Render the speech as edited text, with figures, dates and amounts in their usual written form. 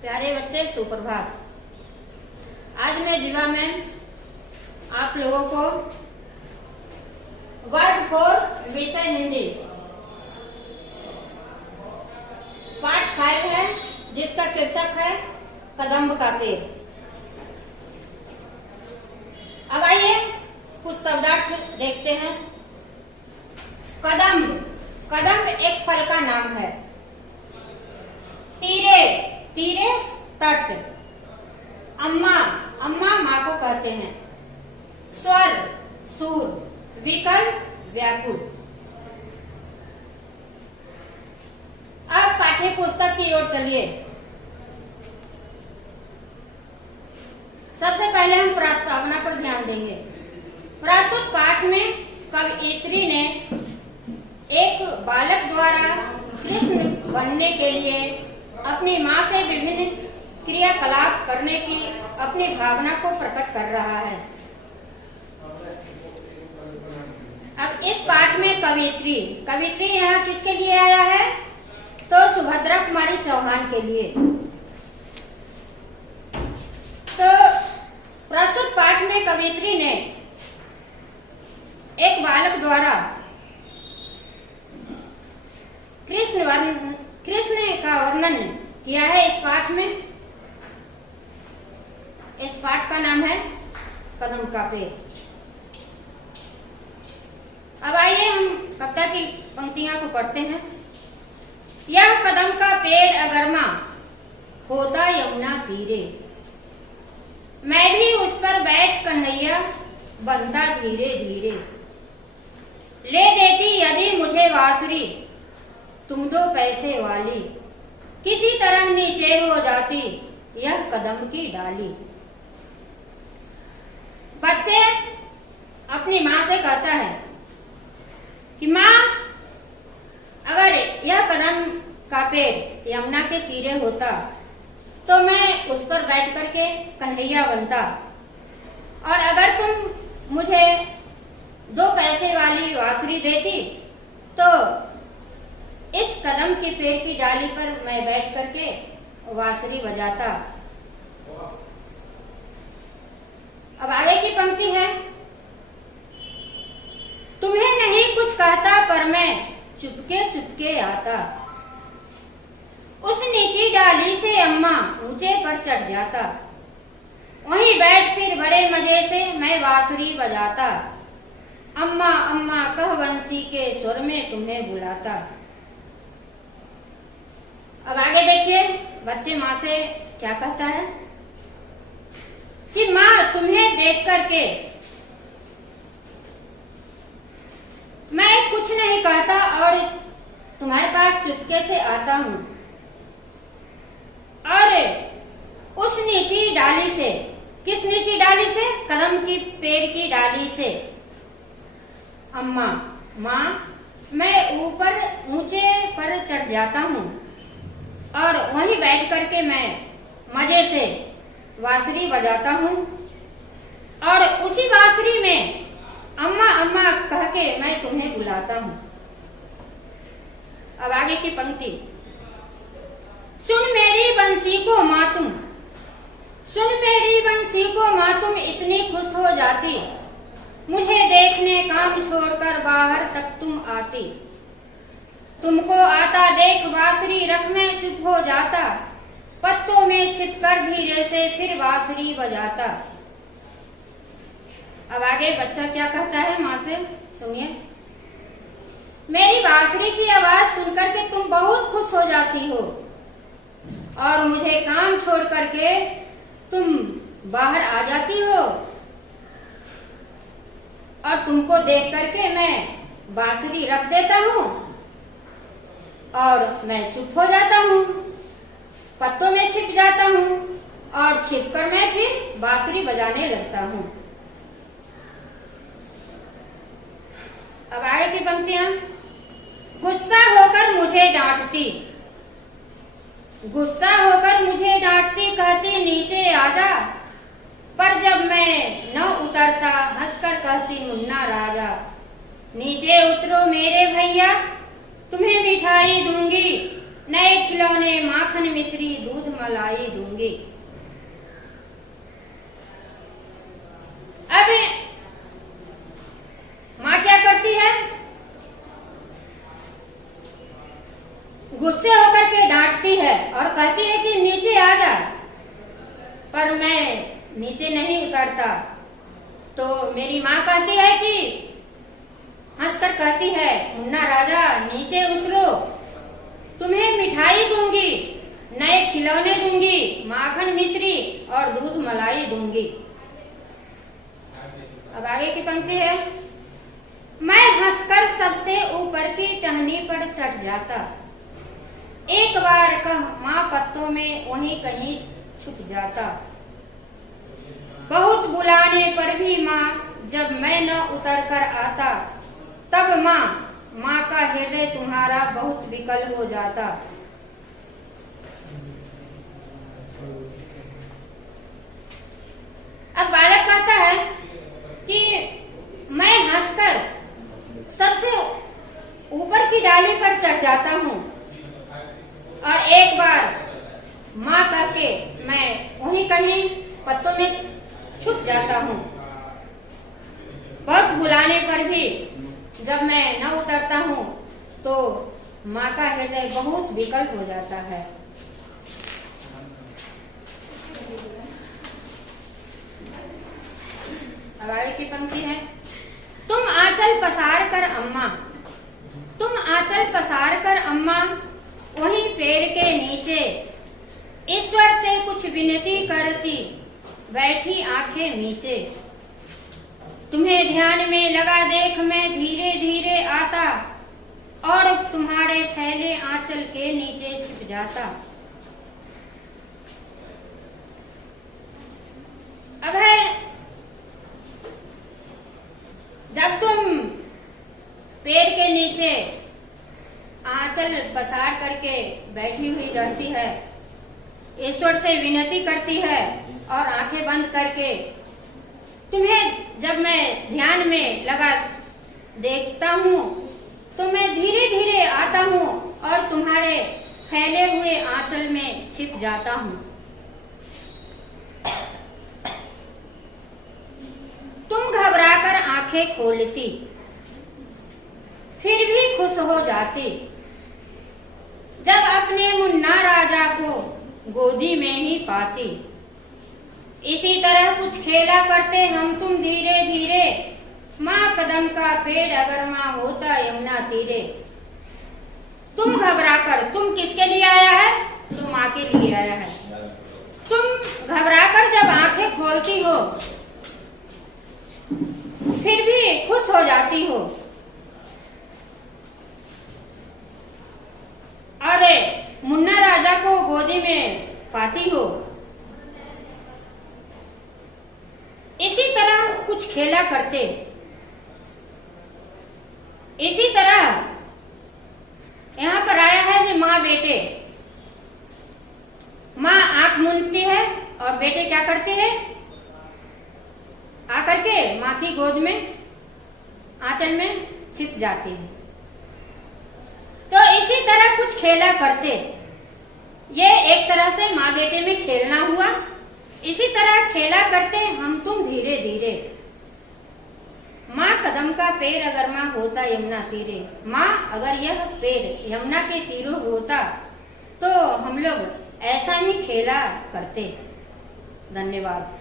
प्यारे बच्चे सुप्रभात। आज मैं जीवा मैम आप लोगों को वर्ग 4 विषय हिंदी पाठ 5 है, जिसका शीर्षक है कदम्ब का पेड़। अब आइए कुछ शब्दार्थ देखते हैं। कदम्ब, कदम्ब एक फल का नाम है। तीरे, तीरे तट। अम्मा, अम्मा माँ को कहते हैं। स्वर, सूर। विकल, व्याकुल। अब पाठ्य पुस्तक की ओर चलिए। सबसे पहले हम प्रस्तावना पर ध्यान देंगे। प्रस्तुत पाठ में कवयित्री ने एक बालक द्वारा कृष्ण बनने के लिए अपनी माँ से विभिन्न क्रियाकलाप करने की अपनी भावना को प्रकट कर रहा है। अब इस पाठ में कवयित्री, कवयित्री यहाँ किसके लिए आया है? तो सुभद्रा कुमारी चौहान के लिए। तो प्रस्तुत पाठ में कवयित्री ने एक बालक द्वारा कृष्ण का वर्णन किया है इस पाठ में। इस पाठ का नाम है कदम्ब का पेड़। अब आइए हम कविता की पंक्तियां को पढ़ते हैं। यह कदम्ब का पेड़ अगरमा होता यमुना तीरे, मैं भी उस पर बैठ कन्हैया बनता धीरे धीरे। ले देती यदि मुझे बांसुरी तुम 2 पैसे वाली, किसी तरह नीचे हो जाती यह कदम्ब की डाली। बच्चे अपनी माँ से कहता है कि माँ, अगर यह कदम्ब का पेड़ यमुना के तीरे होता तो मैं उस पर बैठ करके कन्हैया बनता, और अगर तुम मुझे 2 पैसे वाली बांसुरी देती तो इस कदम्ब के पेड़ की डाली पर मैं बैठ करके बांसुरी बजाता। अब आगे की पंक्ति है। तुम्हें नहीं कुछ कहता पर मैं चुपके चुपके आता, उस नीची डाली से अम्मा ऊंचे पर चढ़ जाता, वहीं बैठ फिर बड़े मजे से मैं बांसुरी बजाता। अम्मा अम्मा कह बंसी के स्वर में तुम्हें बुलाता। अब आगे देखिए बच्चे माँ से क्या कहता है कि माँ, तुम्हें देख करके मैं कुछ नहीं कहता और तुम्हारे पास चुपके से आता हूँ, और उस नीची डाली से, किस नीची डाली से? कदम्ब की पेड़ की डाली से अम्मा, माँ, मैं ऊपर ऊंचे पर चढ़ जाता हूँ और वहीं बैठ करके मैं मजे से बांसुरी बजाता हूँ, और उसी बांसुरी में अम्मा अम्मा कह के मैं तुम्हें बुलाता हूँ। अब आगे की पंक्ति। सुन मेरी बंसी को माँ तुम, सुन मेरी बंसी को माँ तुम इतनी खुश हो जाती, मुझे देखने काम छोड़कर बाहर तक तुम आती। तुमको आता देख बांसुरी रख मैं चुप हो जाता, पत्तों में छिपकर धीरे से फिर बांसुरी बजाता। अब आगे बच्चा क्या कहता है माँ से, सुनिए। मेरी बांसुरी की आवाज सुनकर के तुम बहुत खुश हो जाती हो और मुझे काम छोड़ करके तुम बाहर आ जाती हो, और तुमको देख करके मैं बांसुरी रख देता हूँ और मैं चुप हो जाता हूँ, पत्तों में छिप जाता हूँ, और छिपकर मैं फिर बांसुरी बजाने लगता हूँ। अब आगे की पंक्तियां। गुस्सा होकर मुझे डांटती, गुस्सा होकर मुझे डांटती, कहती नीचे आजा, पर जब मैं न उतरता हंसकर कहती मुन्ना राजा। नीचे उतरो मेरे भैया, तुम्हें मिठाई दूंगी, नए खिलौने माखन मिश्री दूध मलाई दूंगी। अब माँ क्या करती है, गुस्से होकर के डांटती है और कहती है कि नीचे आ जा, पर मैं नीचे नहीं उतरता। तो मेरी माँ कहती है कि हंसकर कहती है, मुन्ना राजा नीचे उतरो, तुम्हें मिठाई दूंगी, नए खिलौने दूंगी, माखन मिश्री और दूध मलाई दूंगी। अब आगे की पंक्ति है, मैं हंसकर सबसे ऊपर की टहनी पर चढ़ जाता, एक बार कह माँ पत्तों में वहीं कहीं छुप जाता। बहुत बुलाने पर भी माँ जब मैं न उतर कर आता, तब माँ का हृदय तुम्हारा बहुत विकल हो जाता। अब बालक कहता है कि मैं हंसकर सबसे ऊपर की डाली पर चढ़ जाता हूँ और एक बार माँ कह के मैं वहीं कहीं पत्तों में छुप जाता हूँ। बहुत बुलाने पर भी जब मैं न उतरता हूँ तो माँ का हृदय बहुत विकल हो जाता है। अब आगे की पंक्ति है, तुम आंचल पसार कर अम्मा, तुम आंचल पसार कर अम्मा, वहीं पेड़ के नीचे ईश्वर से कुछ विनती करती, बैठी आंखें नीचे। तुम्हें ध्यान में लगा देख मैं धीरे धीरे आता, और तुम्हारे फैले आंचल के नीचे छिप जाता। अब है, जब तुम पेड़ के नीचे आंचल पसार करके बैठी हुई रहती है, ईश्वर से विनती करती है और आंखें बंद करके, तुम्हें जब मैं ध्यान में लगा देखता हूँ तो मैं धीरे धीरे आता हूँ और तुम्हारे फैले हुए आंचल में छिप जाता हूँ। तुम घबराकर आंखें खोलती, फिर भी खुश हो जाती, जब अपने मुन्ना राजा को गोदी में ही पाती। इसी तरह कुछ खेला करते हम तुम धीरे धीरे, माँ कदम का पेड़ अगर माँ होता यमुना तीरे। तुम घबराकर, तुम किसके लिए आया है, तुम माँ के लिए आया है। तुम घबराकर जब आंखें खोलती हो फिर भी खुश हो जाती हो, अरे मुन्ना राजा को गोदी में पाती हो। इसी तरह कुछ खेला करते, इसी तरह यहाँ पर आया है कि माँ बेटे, माँ आंख मूंदती है और बेटे क्या करते हैं, आकर के माँ की गोद में आंचल में छिप जाते हैं। तो इसी तरह कुछ खेला करते, ये एक तरह से माँ बेटे में खेलना हुआ। इसी तरह खेला करते हम तुम धीरे धीरे, माँ कदम का पेड़ अगर माँ होता यमुना तीरे। माँ अगर यह पेड़ यमुना के तीरों होता तो हम लोग ऐसा ही खेला करते। धन्यवाद।